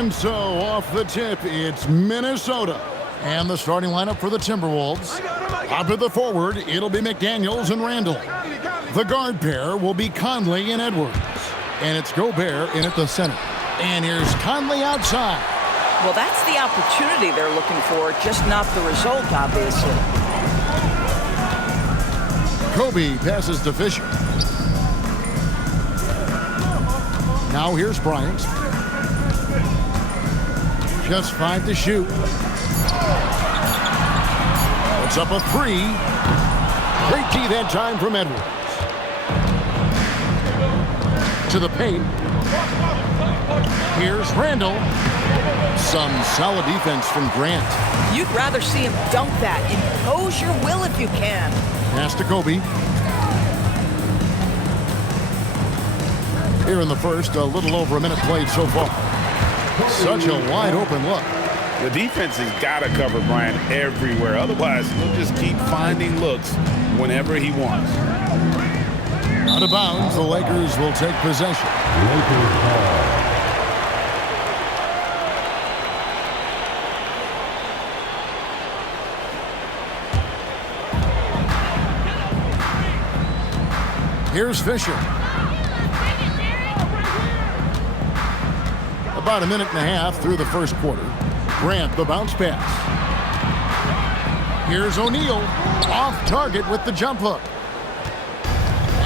And so off the tip, it's Minnesota. And the starting lineup for the Timberwolves. Up at the forward, it'll be McDaniels and Randall. The guard pair will be Conley and Edwards. And it's Gobert in at the center. And here's Conley outside. Well, that's the opportunity they're looking for, just not the result, obviously. Kobe passes to Fisher. Now here's Bryant. Just 5 to shoot. Puts up a 3. Great D that time from Edwards. To the paint. Here's Randall. Some solid defense from Grant. You'd rather see him dunk that. Impose your will if you can. Pass to Kobe. Here in the first, a little over a minute played so far. Such a wide open look. The defense has got to cover Bryant everywhere. Otherwise, he'll just keep finding looks whenever he wants. Out of bounds, the Lakers will take possession. Here's Fisher. About a minute and a half through the first quarter. Grant, the bounce pass. Here's O'Neal, off target with the jump hook.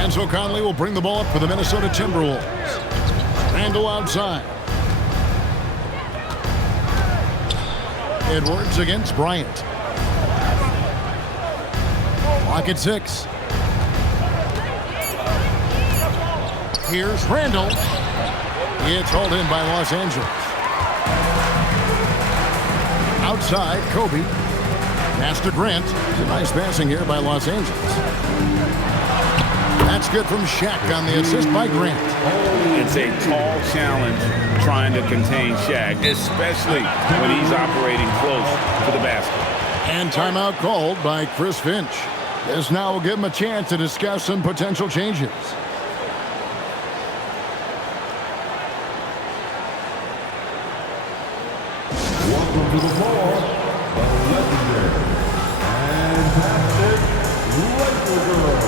And so Conley will bring the ball up for the Minnesota Timberwolves. Randall outside. Edwards against Bryant. Clock at 6. Here's Randall. It's hauled in by Los Angeles. Outside, Kobe. Master Grant. Nice passing here by Los Angeles. That's good from Shaq on the assist by Grant. It's a tall challenge trying to contain Shaq, especially when he's operating close to the basket. And timeout called by Chris Finch. This now will give him a chance to discuss some potential changes. Welcome to the floor, the legendary and fantastic Lakers.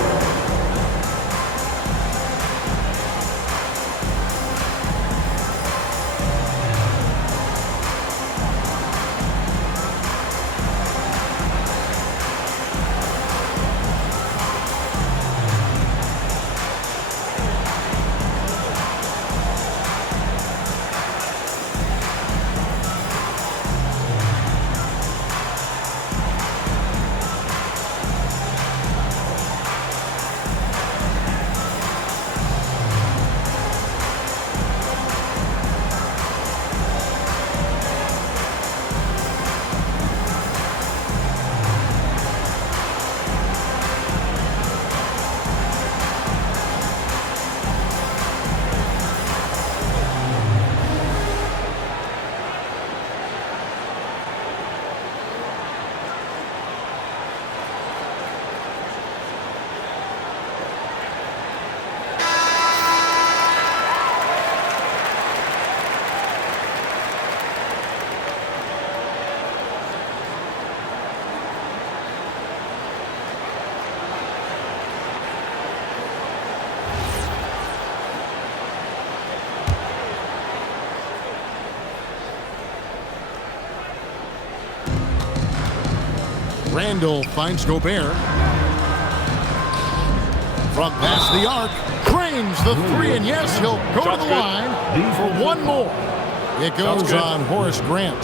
Randall finds Gobert. From past the arc. Drains the 3, and yes, he'll go to the line for one more. It goes on Horace Grant,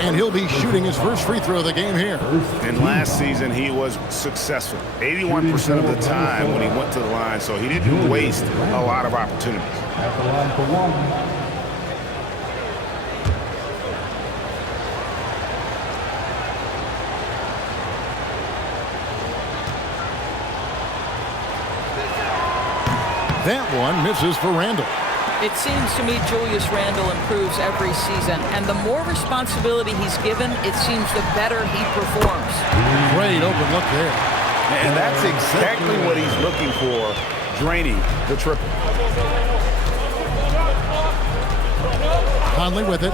and he'll be shooting his first free throw of the game here. And last season, he was successful 81% of the time when he went to the line, so he didn't waste a lot of opportunities. At the line for one. That one misses for Randall. It seems to me Julius Randle improves every season, and the more responsibility he's given, it seems the better he performs. Great open look there. And that's exactly what he's looking for, draining the triple. Conley with it.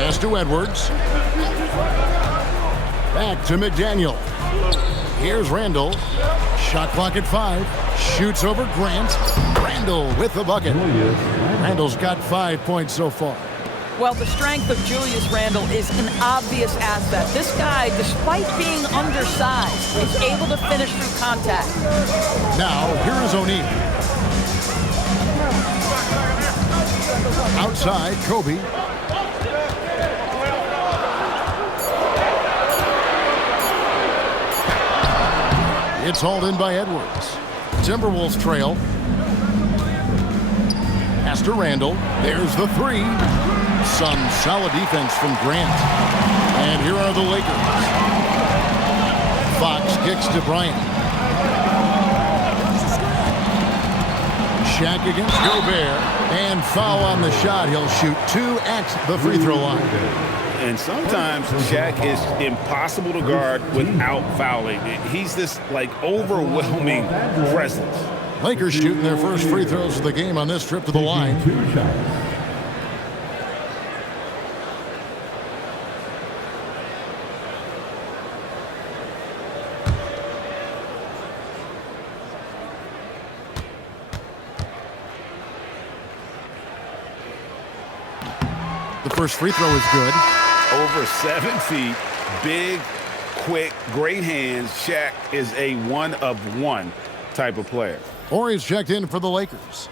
Pass to Edwards. Back to McDaniel. Here's Randall. Shot clock at 5. Shoots over Grant. Randall with the bucket. Randall's got 5 points so far. Well, the strength of Julius Randle is an obvious asset. This guy, despite being undersized, is able to finish through contact. Now, here is O'Neal. Outside, Kobe. It's hauled in by Edwards. Timberwolves trail. Pass to Randall. There's the 3. Some solid defense from Grant. And here are the Lakers. Fox kicks to Bryant. Shaq against Gobert. And foul on the shot. He'll shoot 2 at the free throw line. And sometimes Shaq is impossible to guard without fouling. He's this, like, overwhelming presence. Lakers shooting their first free throws of the game on this trip to the line. 2 shots. The first free throw is good. Over 7 feet, big, quick, great hands. Shaq is a one-of-one type of player. Horry's checked in for the Lakers.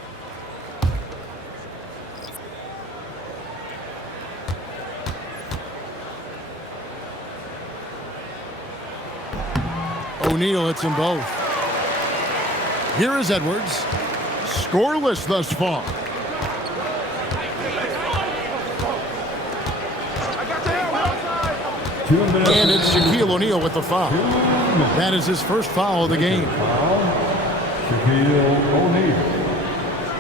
O'Neal hits them both. Here is Edwards. Scoreless thus far. And it's Shaquille O'Neal with the foul. That is his first foul of the game. Shaquille O'Neal.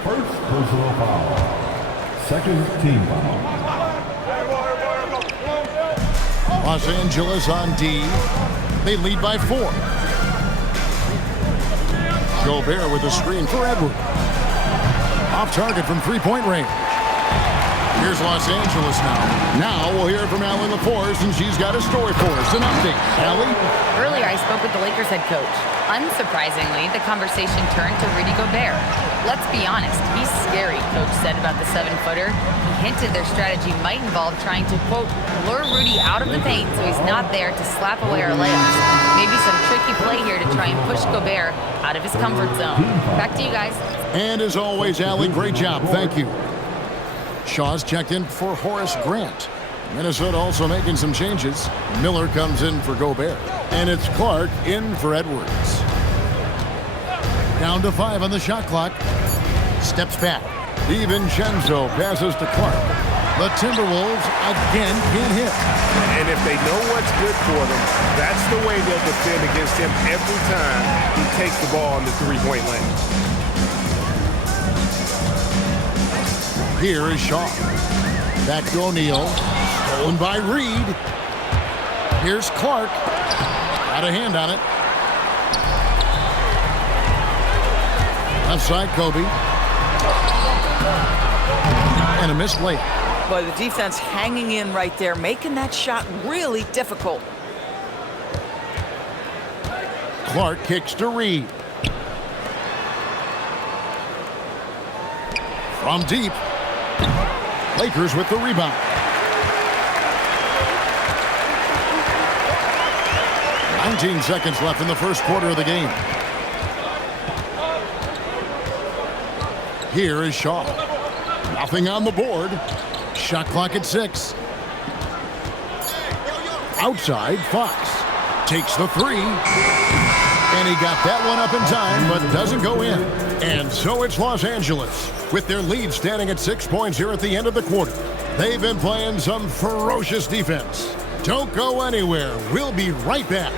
First personal foul. Second team foul. Los Angeles on D. They lead by 4. Gobert with a screen for Edwards. Off target from three-point range. Here's Los Angeles now. Now we'll hear from Allie LaForce, and she's got a story for us. An update. Allie? Earlier, I spoke with the Lakers head coach. Unsurprisingly, the conversation turned to Rudy Gobert. Let's be honest, he's scary, coach said about the 7-footer. He hinted their strategy might involve trying to, quote, lure Rudy out of the paint so he's not there to slap away our layups. Maybe some tricky play here to try and push Gobert out of his comfort zone. Back to you guys. And as always, Allie, great job. Thank you. Shaw's checked in for Horace Grant. Minnesota also making some changes. Miller comes in for Gobert. And it's Clark in for Edwards. Down to 5 on the shot clock. Steps back. DiVincenzo passes to Clark. The Timberwolves again can't hit. And if they know what's good for them, that's the way they'll defend against him every time he takes the ball in the three-point lane. Here is Shaw. Back to O'Neal. Stolen by Reed. Here's Clark. Got a hand on it. Left side, Kobe. And a missed layup. But the defense hanging in right there, making that shot really difficult. Clark kicks to Reed. From deep. Lakers with the rebound. 19 seconds left in the first quarter of the game. Here is Shaw. Nothing on the board. Shot clock at 6. Outside, Fox takes the 3. And he got that one up in time, but doesn't go in. And so it's Los Angeles, with their lead standing at 6 points here at the end of the quarter. They've been playing some ferocious defense. Don't go anywhere. We'll be right back.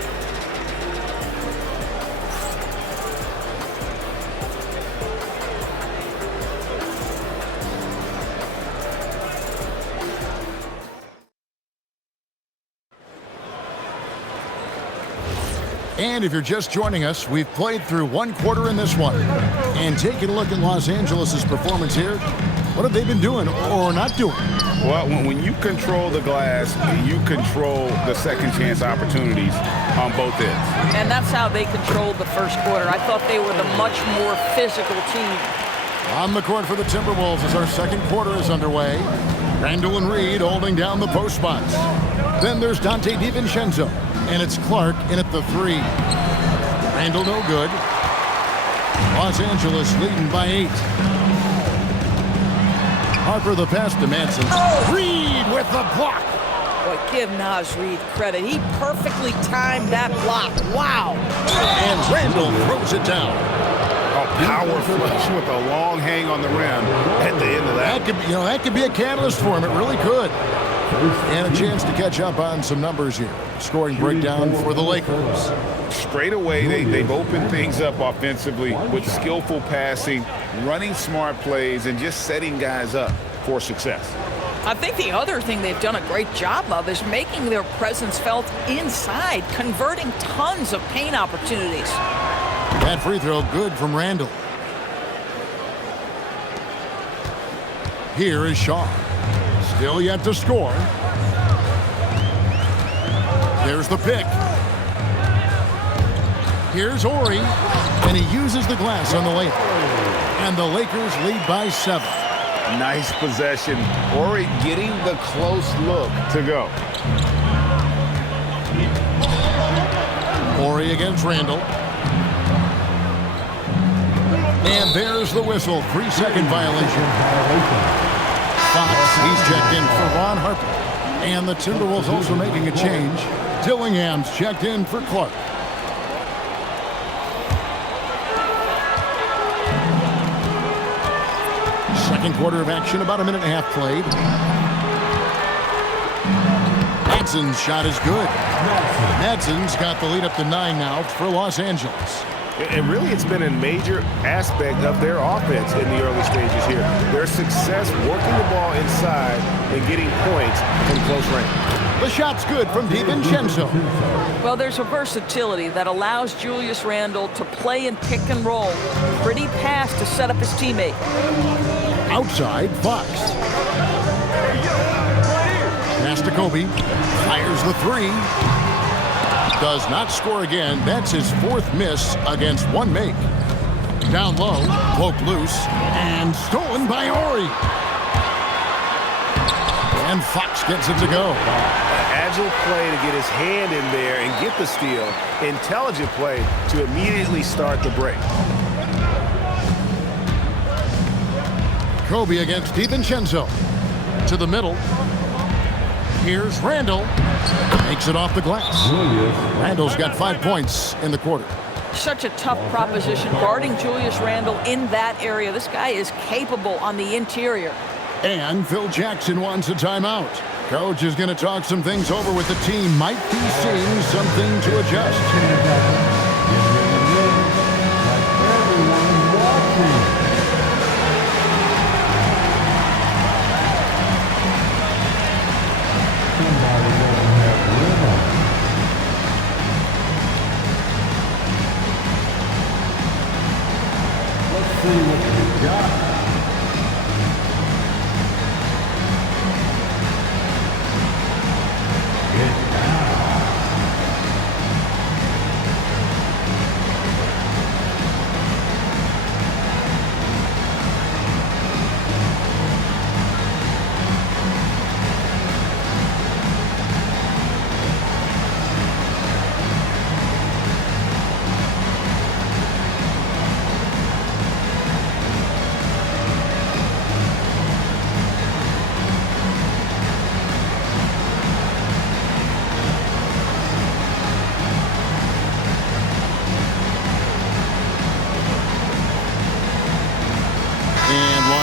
And if you're just joining us, we've played through one quarter in this one. And taking a look at Los Angeles' performance here, What have they been doing or not doing? Well, when you control the glass, you control the second chance opportunities on both ends. And that's how they controlled the first quarter. I thought they were the much more physical team. On the court for the Timberwolves as our second quarter is underway. Randall and Reed holding down the post spots. Then there's Dante DiVincenzo, and it's Clark in at the 3. Randall no good. Los Angeles leading by 8. Harper the pass to Manson. Reed with the block. Boy, give Naz Reed credit. He perfectly timed that block. Wow. And Randall throws it down. A power flush with a long hang on the rim at the end of that. That could be a catalyst for him. It really could. And a chance to catch up on some numbers here. Scoring breakdown for the Lakers. Straight away, they've opened things up offensively with skillful passing, running smart plays, and just setting guys up for success. I think the other thing they've done a great job of is making their presence felt inside, converting tons of paint opportunities. That free throw good from Randall. Here is Shaw. Still yet to score. There's the pick. Here's Ori, and he uses the glass on the layup. And the Lakers lead by 7. Nice possession. Ori getting the close look to go. Ori against Randall. And there's the whistle. 3-second violation. Fox, he's checked in for Ron Harper. And the Timberwolves also making a change. Dillingham's checked in for Clark. Second quarter of action, about a minute and a half played. Madson's shot is good. Madson's got the lead up to 9 now for Los Angeles. And really, it's been a major aspect of their offense in the early stages here. Their success working the ball inside and getting points from close range. The shot's good from DiVincenzo. Well, there's a versatility that allows Julius Randle to play in pick and roll. Pretty pass to set up his teammate. Outside, Fox. Pass to Kobe. Fires the 3. Does not score again. That's his 4th miss against 1 make. Down low, poked loose, and stolen by Ori. And Fox gets it to go. Agile play to get his hand in there and get the steal. Intelligent play to immediately start the break. Kobe against DiVincenzo. To the middle. Here's Randall. Makes it off the glass. Randall's got 5 points in the quarter. Such a tough proposition guarding Julius Randle in that area. This guy is capable on the interior. And Phil Jackson wants a timeout. Coach is going to talk some things over with the team. Might be seeing something to adjust. See what you got.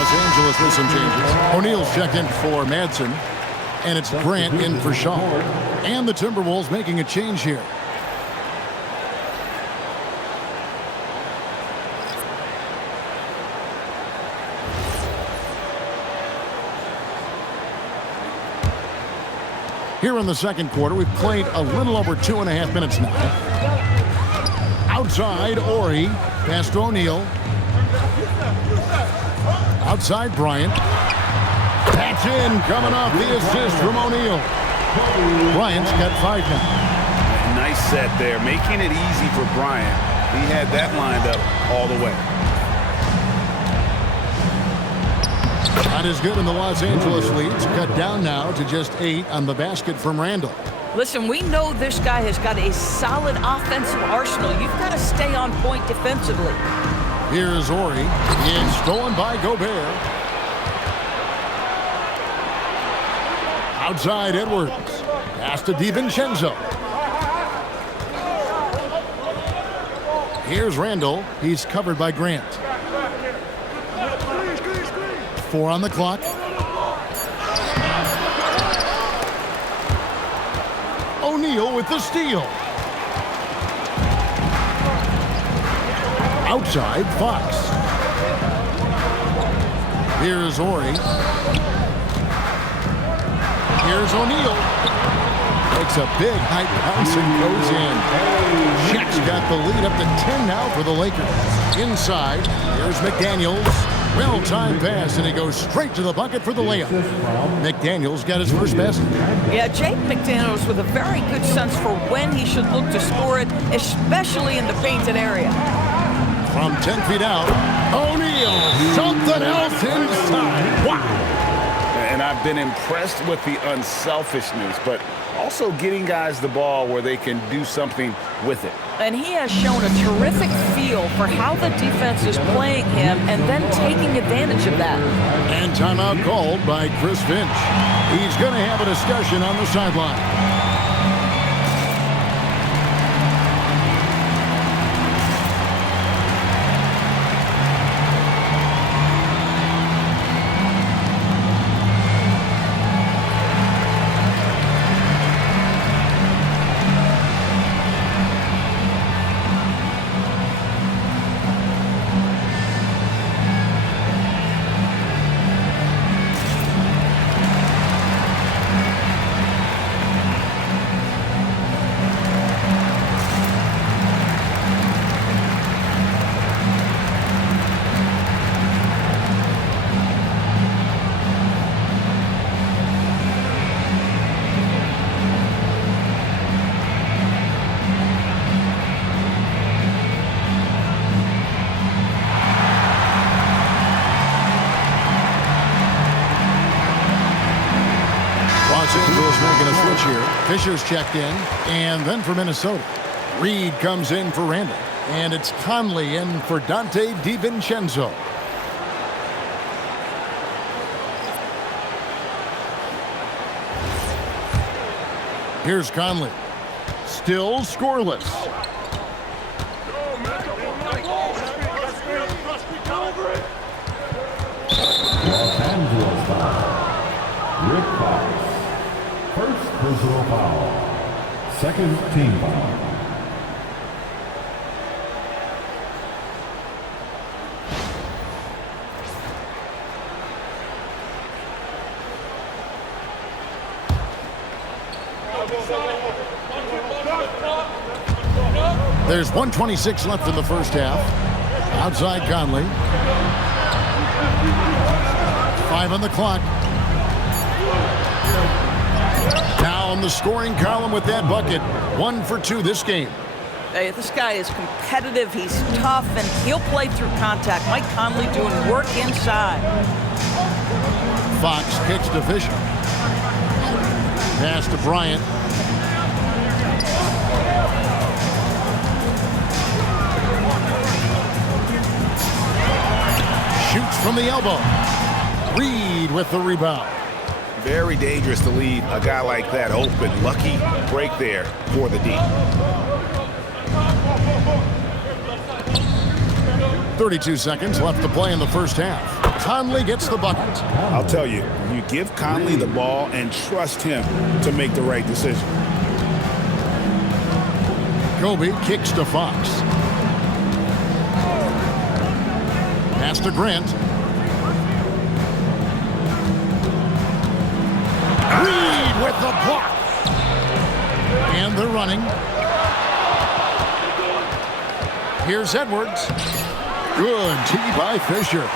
Angeles with some changes. O'Neal's checked in for Madsen, and it's Grant in for Shaw. And the Timberwolves making a change here. Here in the second quarter, we've played a little over 2.5 minutes now. Outside, Ori, past O'Neal. Outside Bryant. That's in, coming off the assist from O'Neal. Bryant's got 5 now. Nice set there, making it easy for Bryant. He had that lined up all the way. Not as good in the Los Angeles leads. Cut down now to just 8 on the basket from Randall. Listen, we know this guy has got a solid offensive arsenal. You've got to stay on point defensively. Here's Ori. It's stolen by Gobert. Outside Edwards. Pass to DiVincenzo. Here's Randall. He's covered by Grant. 4 on the clock. O'Neal with the steal. Outside, Fox. Here's Ori. Here's O'Neal. Makes a big high bounce and goes in. Shaq's got the lead up to 10 now for the Lakers. Inside, here's McDaniels. Well-timed pass, and he goes straight to the bucket for the layup. McDaniels got his first basket. Yeah, Jake McDaniels with a very good sense for when he should look to score it, especially in the painted area. From 10 feet out, O'Neal, something else inside. Wow. And I've been impressed with the unselfishness, but also getting guys the ball where they can do something with it. And he has shown a terrific feel for how the defense is playing him and then taking advantage of that. And timeout called by Chris Finch. He's going to have a discussion on the sideline. Making a switch here. Fisher's checked in, and then for Minnesota, Reed comes in for Randall, and it's Conley in for Dante DiVincenzo. Here's Conley, still scoreless. Los Angeles foul. Rick Fox. First personal foul. Second team foul. There's 1:26 left in the first half. Outside Conley. 5 on the clock. Now on the scoring column with that bucket. 1 for 2 this game. Hey, this guy is competitive, he's tough, and he'll play through contact. Mike Conley doing work inside. Fox kicks to Fisher. Pass to Bryant. Shoots from the elbow. Reed with the rebound. Very dangerous to leave a guy like that open. Lucky break there for the D. 32 seconds left to play in the first half. Conley gets the bucket. I'll tell you, you give Conley the ball and trust him to make the right decision. Kobe kicks to Fox. Pass to Grant. Reed with the block. And they're running. Here's Edwards. Good tee by Fisher.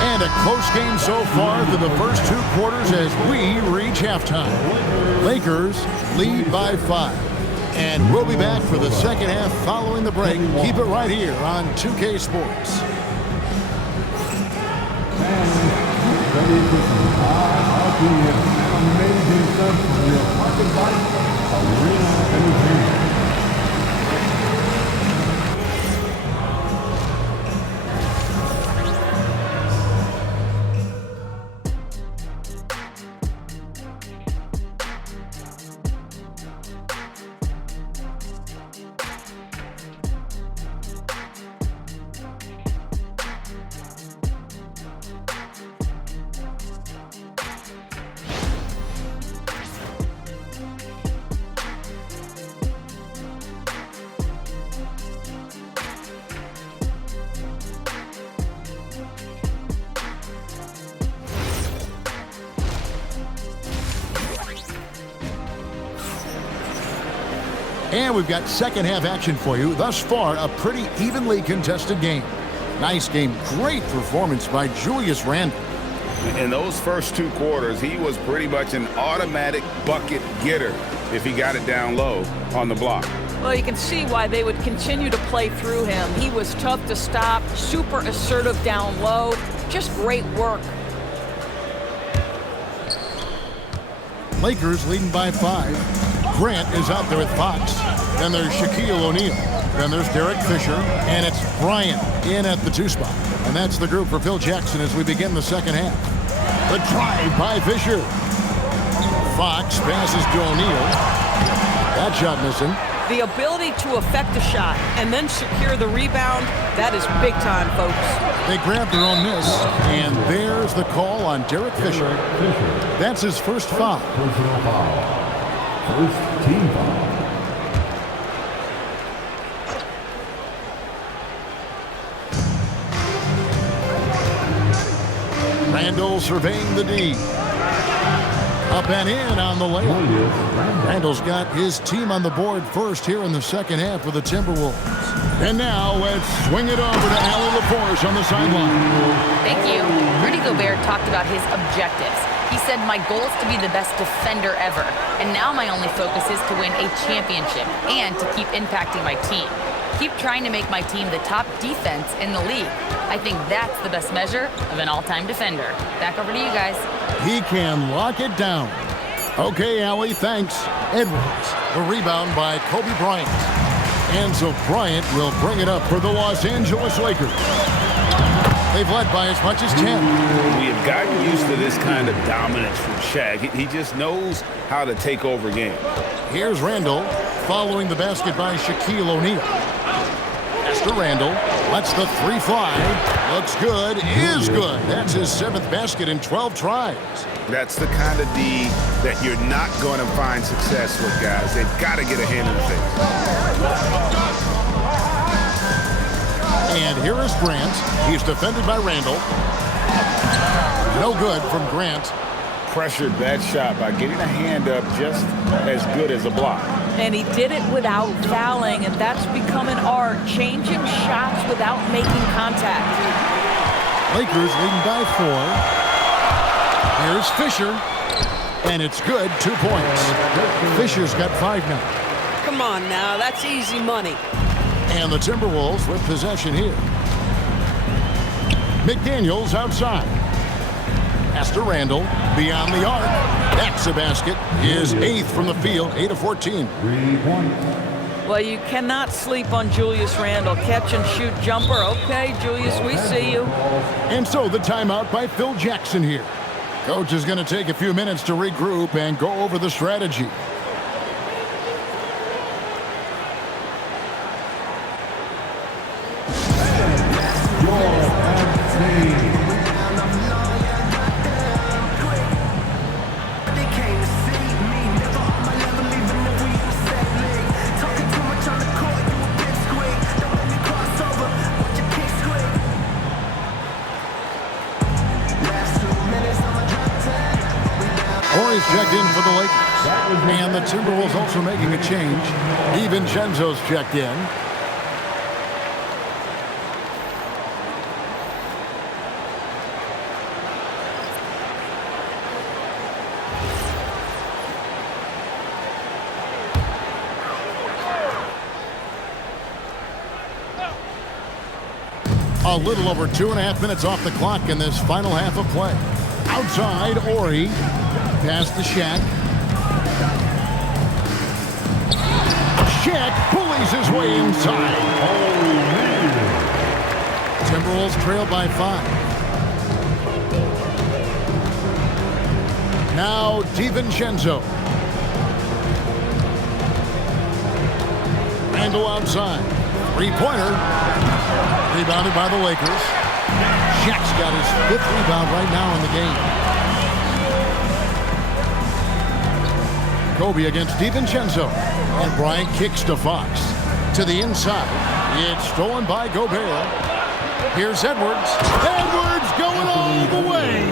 And a close game so far through the first 2 quarters as we reach halftime. Lakers lead by 5. And we'll be back for the second half following the break. Keep it right here on 2K Sports. And we've got second half action for you. Thus far, a pretty evenly contested game. Nice game. Great performance by Julius Randle. In those first 2 quarters, he was pretty much an automatic bucket getter if he got it down low on the block. Well, you can see why they would continue to play through him. He was tough to stop, super assertive down low. Just great work. Lakers leading by 5. Grant is out there with Fox. Then there's Shaquille O'Neal. Then there's Derek Fisher. And it's Bryant in at the 2 spot. And that's the group for Phil Jackson as we begin the second half. The drive by Fisher. Fox passes to O'Neal. That shot missing. The ability to affect a shot and then secure the rebound, that is big time, folks. They grabbed their own miss, and there's the call on Derek Fisher. That's his first foul. Personal foul. First team foul. Randle surveying the D. Up and in on the layup. Randle's got his team on the board first here in the second half for the Timberwolves. And now let's swing it over to Allie LaForce on the sideline. Thank you. Rudy Gobert talked about his objectives. He said, my goal is to be the best defender ever. And now my only focus is to win a championship and to keep impacting my team. Keep trying to make my team the top defense in the league. I think that's the best measure of an all-time defender. Back over to you guys. He can lock it down. Okay, Allie, thanks. Edwards, the rebound by Kobe Bryant. And so Bryant will bring it up for the Los Angeles Lakers. They've led by as much as 10. We have gotten used to this kind of dominance from Shaq. He just knows how to take over games. Here's Randle following the basket by Shaquille O'Neal. Esther Randle lets the 3 fly. Looks good, is good. That's his 7th basket in 12 tries. That's the kind of D that you're not going to find success with, guys. They've got to get a hand in the face. And here is Grant. He's defended by Randle. No good from Grant. Pressured that shot by getting a hand up just as good as a block. And he did it without fouling, and that's become an art, changing shots without making contact. Lakers leading by 4. Here's Fisher, and it's good, 2 points. Fisher's got 5 now. Come on now, that's easy money. And the Timberwolves with possession here. McDaniels outside. Esther Randle beyond the arc. That's a basket. His 8th from the field, 8 of 14. 3 points. Well, you cannot sleep on Julius Randle. Catch and shoot jumper. Okay, Julius, we see you. And so the timeout by Phil Jackson here. Coach is going to take a few minutes to regroup and go over the strategy. Corey's checked in for the Lakers. And the Timberwolves also making a change. DiVincenzo's checked in. A little over 2.5 minutes off the clock in this final half of play. Outside, Ori. Pass to Shaq. Shaq bullies his way inside. Timberwolves trail by 5. Now DiVincenzo. Randle outside. Three-pointer. Rebounded by the Lakers. Shaq's got his 5th rebound right now in the game. Kobe against DiVincenzo. And Bryant kicks to Fox. To the inside. It's stolen by Gobert. Here's Edwards. Edwards going all the way.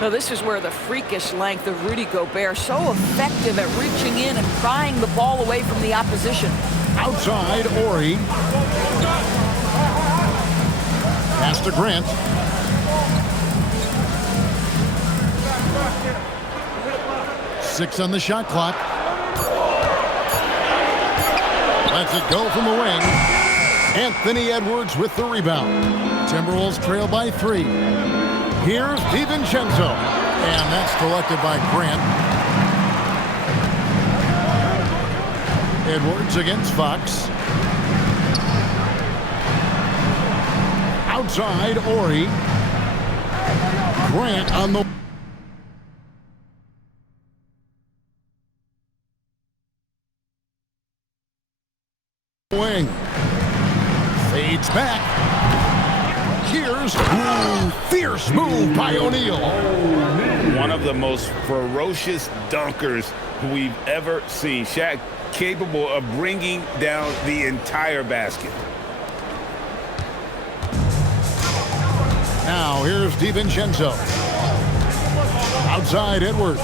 Now, this is where the freakish length of Rudy Gobert, so effective at reaching in and prying the ball away from the opposition. Outside, Ori. Pass to Grant. Six on the shot clock. Lets it go from the wing. Anthony Edwards with the rebound. Timberwolves trail by 3. Here's DiVincenzo. And that's collected by Grant. Edwards against Fox. Outside, Ori. Grant on the wing. Fades back. Here's fierce move by O'Neal. One of the most ferocious dunkers we've ever seen. Shaq capable of bringing down the entire basket. Now here's DiVincenzo. Outside, Edwards.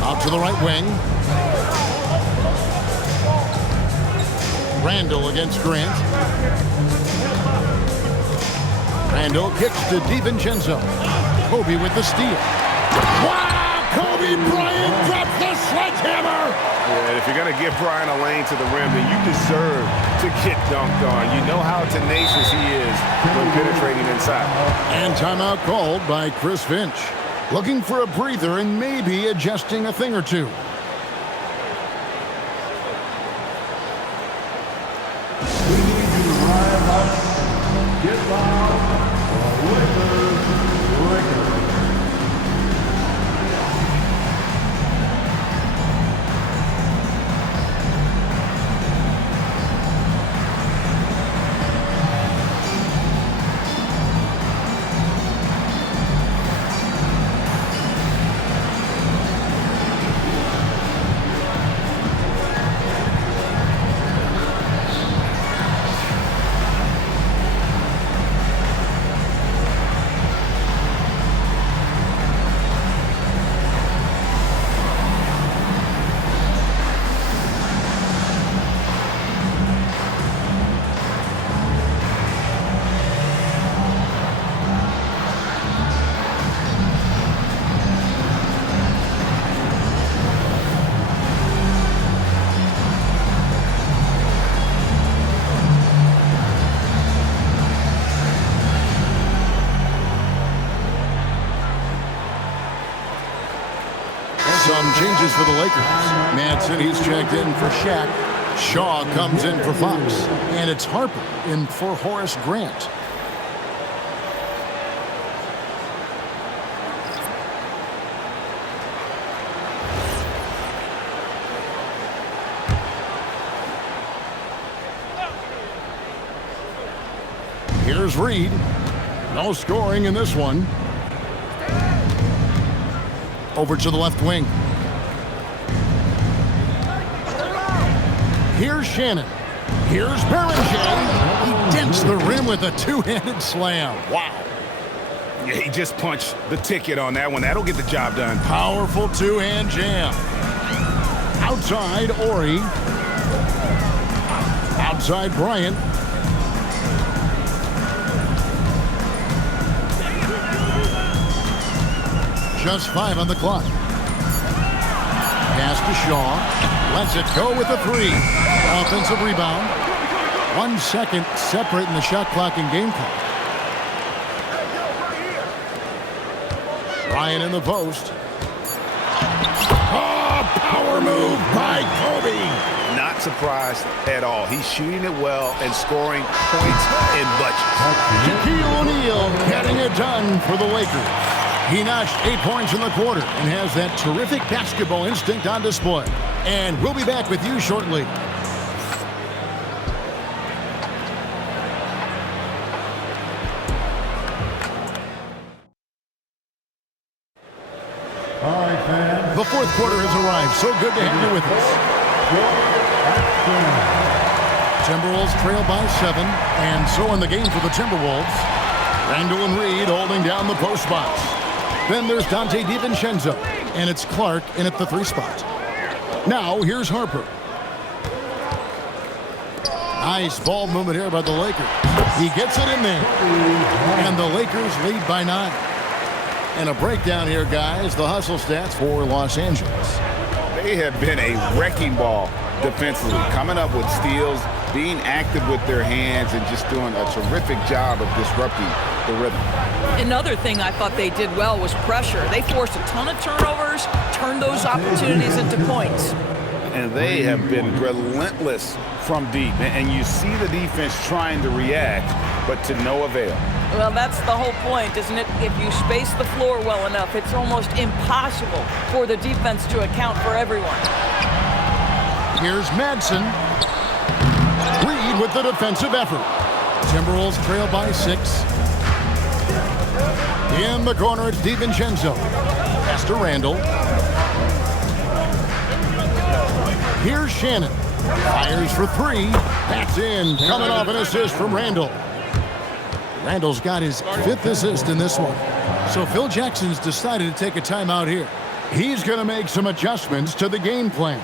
Out to the right wing. Randle against Grant. Randle kicks to DiVincenzo. Kobe with the steal. Wow! Kobe Bryant drops the sledgehammer! Yeah, if you're going to give Bryant a lane to the rim, then you deserve to get dunked on. You know how tenacious he is when penetrating inside. And timeout called by Chris Finch. Looking for a breather and maybe adjusting a thing or two. Get loud. Lakers. Some changes for the Lakers. Man City's checked in for Shaq. Shaw comes in for Fox. And it's Harper in for Horace Grant. Here's Reed. No scoring in this one. Over to the left wing. Here's Shannon. Here's Berenger. He dents the rim with a two-handed slam. Wow. Yeah, he just punched the ticket on that one. That'll get the job done. Powerful two-hand jam. Outside, Ori. Outside, Bryant. Just 5 on the clock. Pass to Shaw. Lets it go with a 3. Offensive rebound. 1 second separate in the shot clock and game clock. Ryan in the post. Oh, power move by Kobe. Not surprised at all. He's shooting it well and scoring points in bunches. Shaquille O'Neal getting it done for the Lakers. He notched 8 points in the quarter and has that terrific basketball instinct on display. And we'll be back with you shortly. All right, fans. The fourth quarter has arrived. So good to have you with us. Timberwolves trail by 7, and so in the game for the Timberwolves. Randall and Reed holding down the post spots. Then there's Dante DiVincenzo, and it's Clark in at the 3 spot. Now here's Harper. Nice ball movement here by the Lakers. He gets it in there, and the Lakers lead by 9. And a breakdown here, guys. The hustle stats for Los Angeles. They have been a wrecking ball defensively, coming up with steals, being active with their hands, and just doing a terrific job of disrupting the rhythm. Another thing I thought they did well was pressure. They forced a ton of turnovers, turned those opportunities into points. And they have been relentless from deep. And you see the defense trying to react, but to no avail. Well, that's the whole point, isn't it? If you space the floor well enough, it's almost impossible for the defense to account for everyone. Here's Madsen. Reed with the defensive effort. Timberwolves trail by 6. In the corner, it's DiVincenzo. Pass to Randall. Here's Shannon. Fires for 3. That's in. Coming off an assist from Randall. Randall's got his 5th assist in this one. So Phil Jackson's decided to take a timeout here. He's going to make some adjustments to the game plan.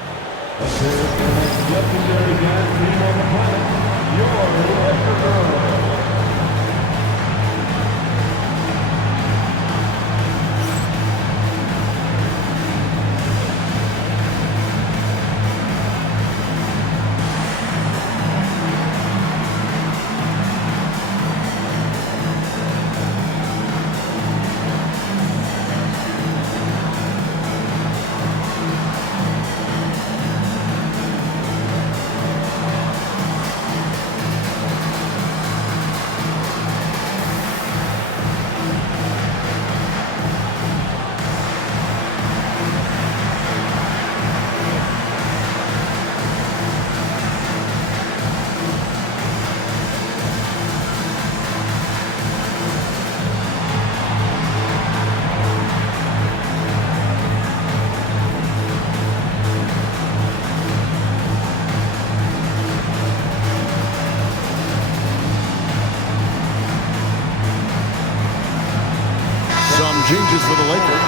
Changes for the Lakers.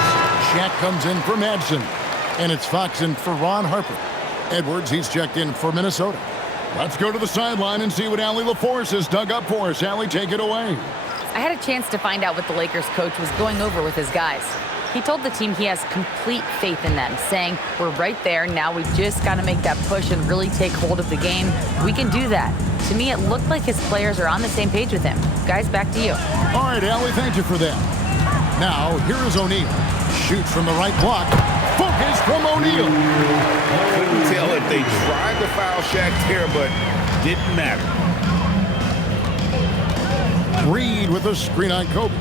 Shaq comes in for Madsen. And it's Fox in for Ron Harper. Edwards, he's checked in for Minnesota. Let's go to the sideline and see what Allie LaForce has dug up for us. Allie, take it away. I had a chance to find out what the Lakers coach was going over with his guys. He told the team he has complete faith in them, saying, we're right there, now we just got to make that push and really take hold of the game. We can do that. To me, it looked like his players are on the same page with him. Guys, back to you. All right, Allie, thank you for that. Now, here is O'Neal. Shoots from the right block. Focus from O'Neal. Couldn't tell if they tried to foul Shaq there, but didn't matter. Reed with a screen on Kobe.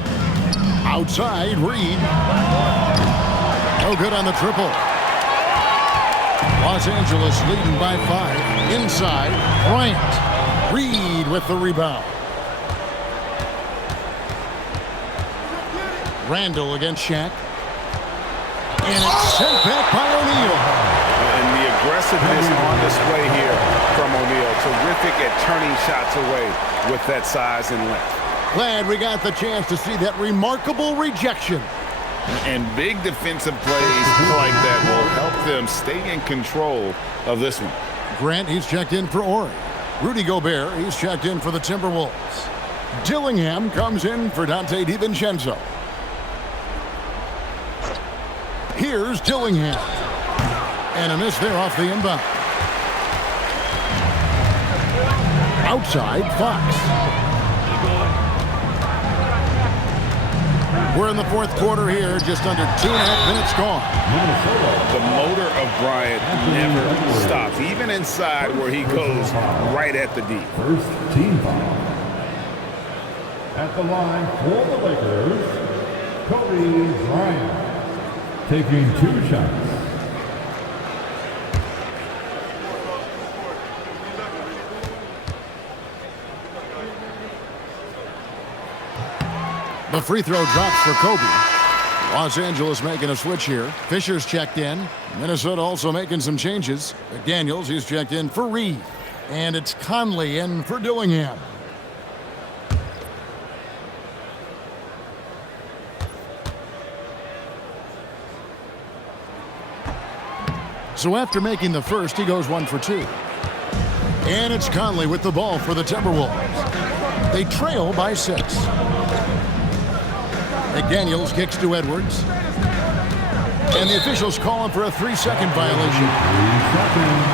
Outside, Reed. No good on the triple. Los Angeles leading by 5. Inside, Bryant. Reed with the rebound. Randall against Shaq. And it's sent back by O'Neal. And the aggressiveness on display here from O'Neal. Terrific at turning shots away with that size and length. Glad we got the chance to see that remarkable rejection. And big defensive plays like that will help them stay in control of this one. Grant, he's checked in for Ori. Rudy Gobert, he's checked in for the Timberwolves. Dillingham comes in for Dante DiVincenzo. Here's Dillingham. And a miss there off the inbound. Outside, Fox. We're in the fourth quarter here, just under 2.5 minutes gone. The motor of Bryant never stops, even inside where he goes right at the D. First team foul. At the line for the Lakers, Kobe Bryant taking 2 shots. The free throw drops for Kobe. Los Angeles making a switch here. Fisher's checked in. Minnesota also making some changes. McDaniels, he's checked in for Reed. And it's Conley in for Dillingham. So after making the first, he goes 1 for 2. And it's Conley with the ball for the Timberwolves. They trail by 6. McDaniels kicks to Edwards. And the officials call him for a 3-second violation. 3 seconds.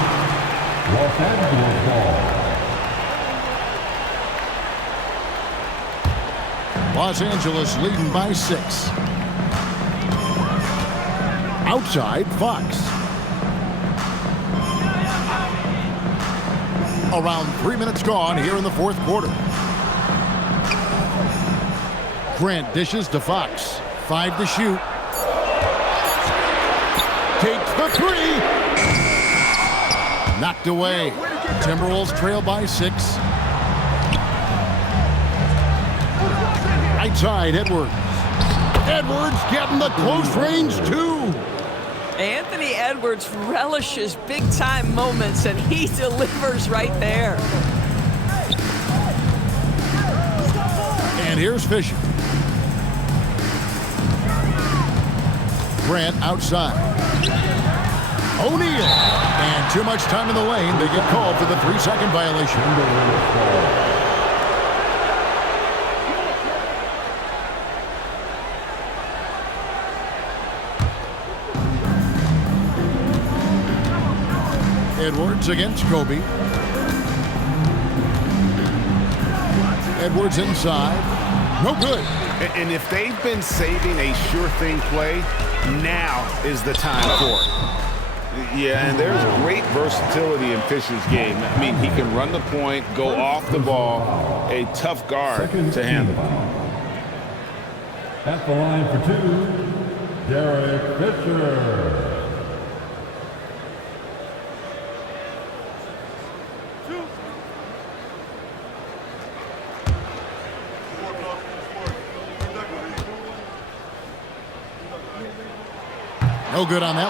Los Angeles ball. Los Angeles leading by 6. Outside, Fox. Around 3 minutes gone here in the fourth quarter. Grant dishes to Fox. 5 to shoot. Takes the 3. Knocked away. Timberwolves trail by 6. Right side, Edwards. Edwards getting the close range 2. Anthony Edwards relishes big-time moments, and he delivers right there. And here's Fisher. Grant outside. O'Neal. And too much time in the lane. They get called for the 3-second violation. Edwards against Kobe. Edwards inside. No good. And if they've been saving a sure thing play, now is the time for it. Yeah, and there's great versatility in Fisher's game. I mean, he can run the point, go off the ball, a tough guard to handle. At the line for 2, Derek Fisher. No good on that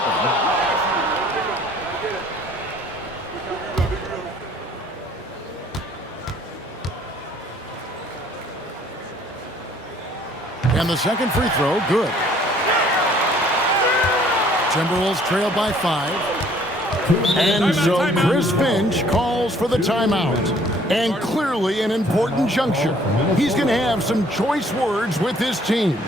one. And the second free throw, good. Timberwolves trail by 5. And so Chris Finch calls for the timeout. And clearly an important juncture. He's going to have some choice words with his team.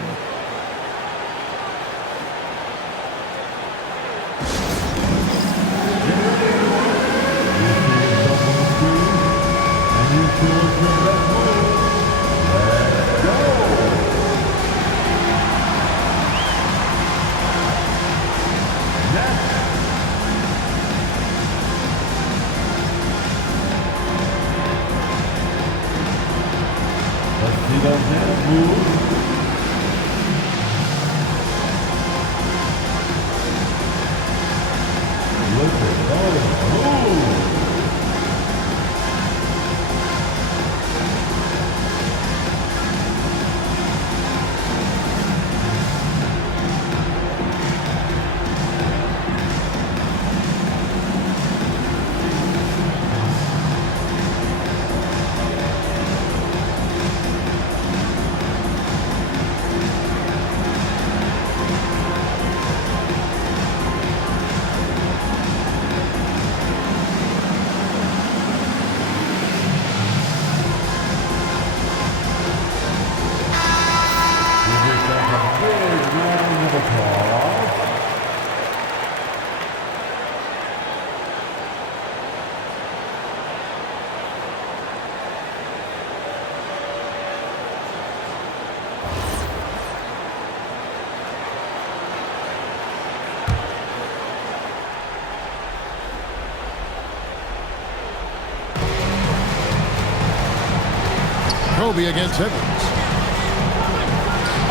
Kobe against Edwards.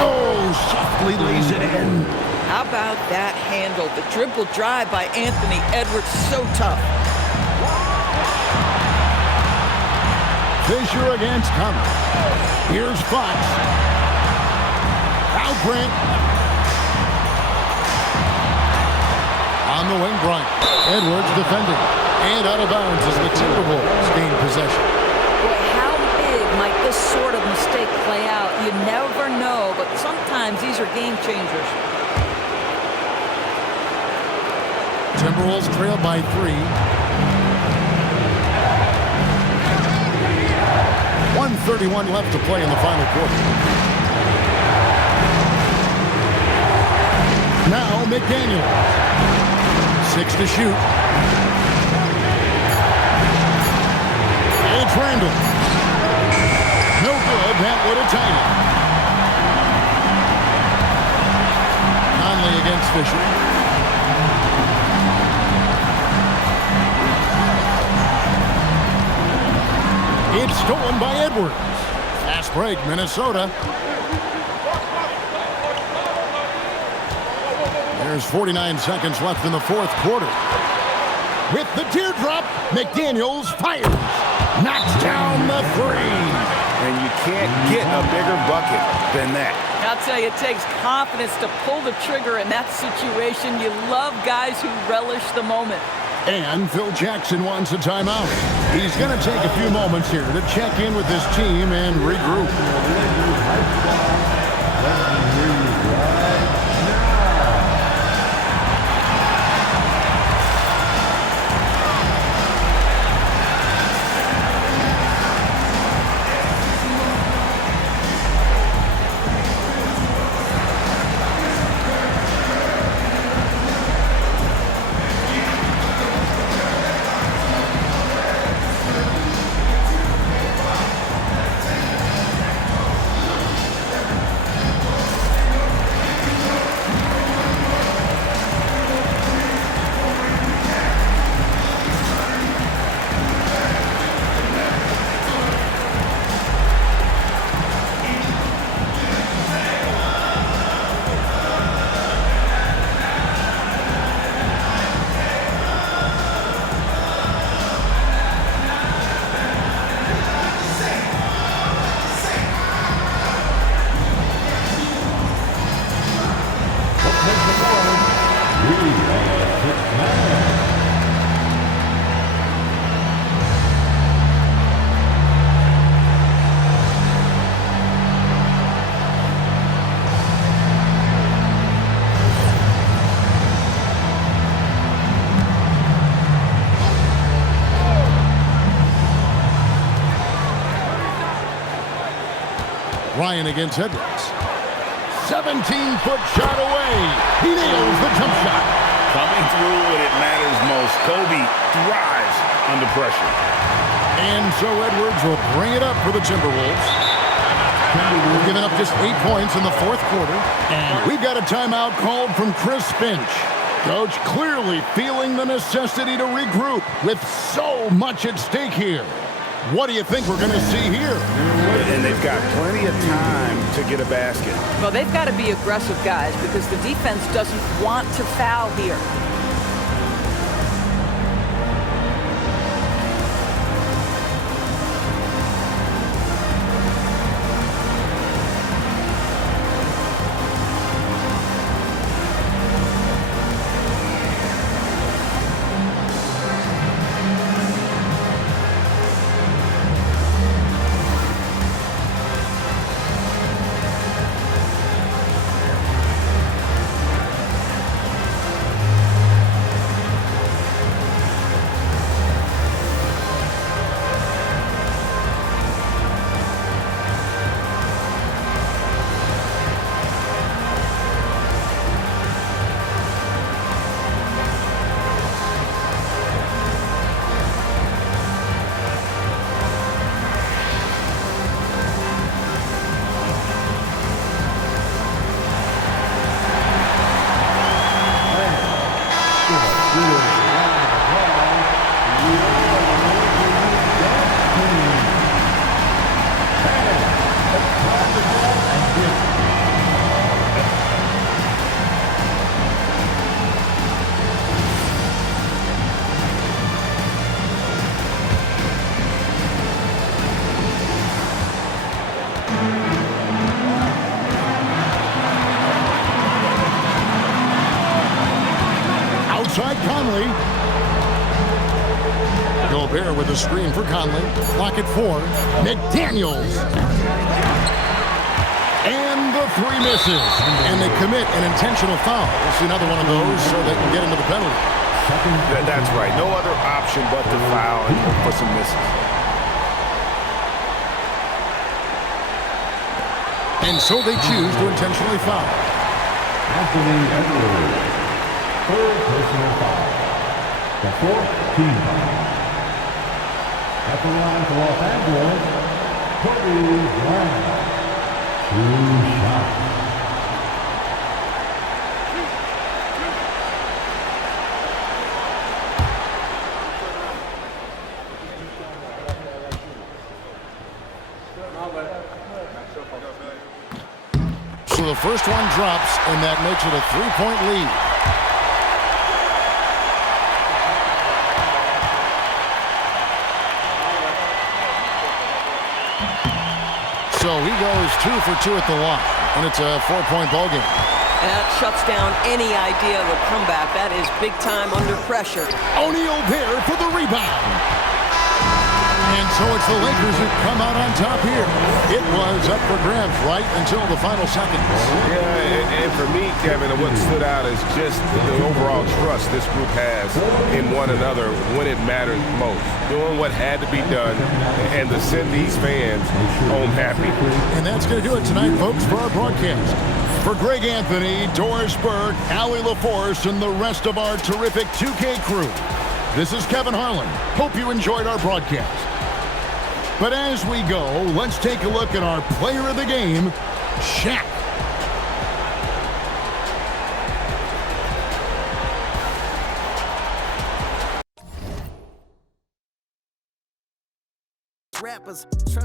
Oh, softly lays it in. How about that handle? The dribble drive by Anthony Edwards, so tough. Fisher against Conley. Here's Fox. Out Grant. On the wing, Bryant. Edwards defending. And out of bounds as the Timberwolves gain possession. Boy, how big might this sort of mistake play out? You never know, but sometimes these are game changers. Timberwolves trail by 3. 1:31 left to play in the final quarter. Now McDaniel. 6 to shoot. It's Randall. No good. That would have tied it. Conley against Fisher. It's stolen by Edwards. Fast break, Minnesota. There's 49 seconds left in the fourth quarter. With the teardrop, McDaniels fires. Knocks down the 3. And you can't get a bigger bucket than that. I'll tell you, it takes confidence to pull the trigger in that situation. You love guys who relish the moment. And Phil Jackson wants a timeout. He's going to take a few moments here to check in with his team and regroup. Ryan against Edwards. 17-foot shot away. He nails the jump shot. Coming through when it matters most. Kobe thrives under pressure. And so Edwards will bring it up for the Timberwolves. We've given up just 8 points in the fourth quarter. And we've got a timeout called from Chris Finch. Coach clearly feeling the necessity to regroup with so much at stake here. What do you think we're going to see here? And they've got plenty of time to get a basket. Well, they've got to be aggressive, guys, because the defense doesn't want to foul here. Conley. Gobert with a screen for Conley. Clock at 4. McDaniels. And the 3 misses. And they commit an intentional foul. We'll see another one of those so they can get into the penalty. That's right. No other option but to foul and hope for some misses. And so they choose to intentionally foul. Anthony Edwards. Third personal foul. The 4th team foul. At the line for Los Angeles, Kobe Bryant. 2 shots. So the first one drops, and that makes it a 3-point lead. So he goes 2 for 2 at the line, and it's a 4-point ball game. That shuts down any idea of a comeback. That is big time under pressure. O'Neal there for the rebound. And so it's the Lakers who come out on top here. It was up for grabs right until the final seconds. Yeah, and for me, Kevin, what stood out is just the overall trust this group has in one another when it matters most. Doing what had to be done and to send these fans home happy. And that's going to do it tonight, folks, for our broadcast. For Greg Anthony, Doris Burke, Allie LaForce, and the rest of our terrific 2K crew, this is Kevin Harlan. Hope you enjoyed our broadcast. But as we go, let's take a look at our player of the game, Shaq. Rappers trying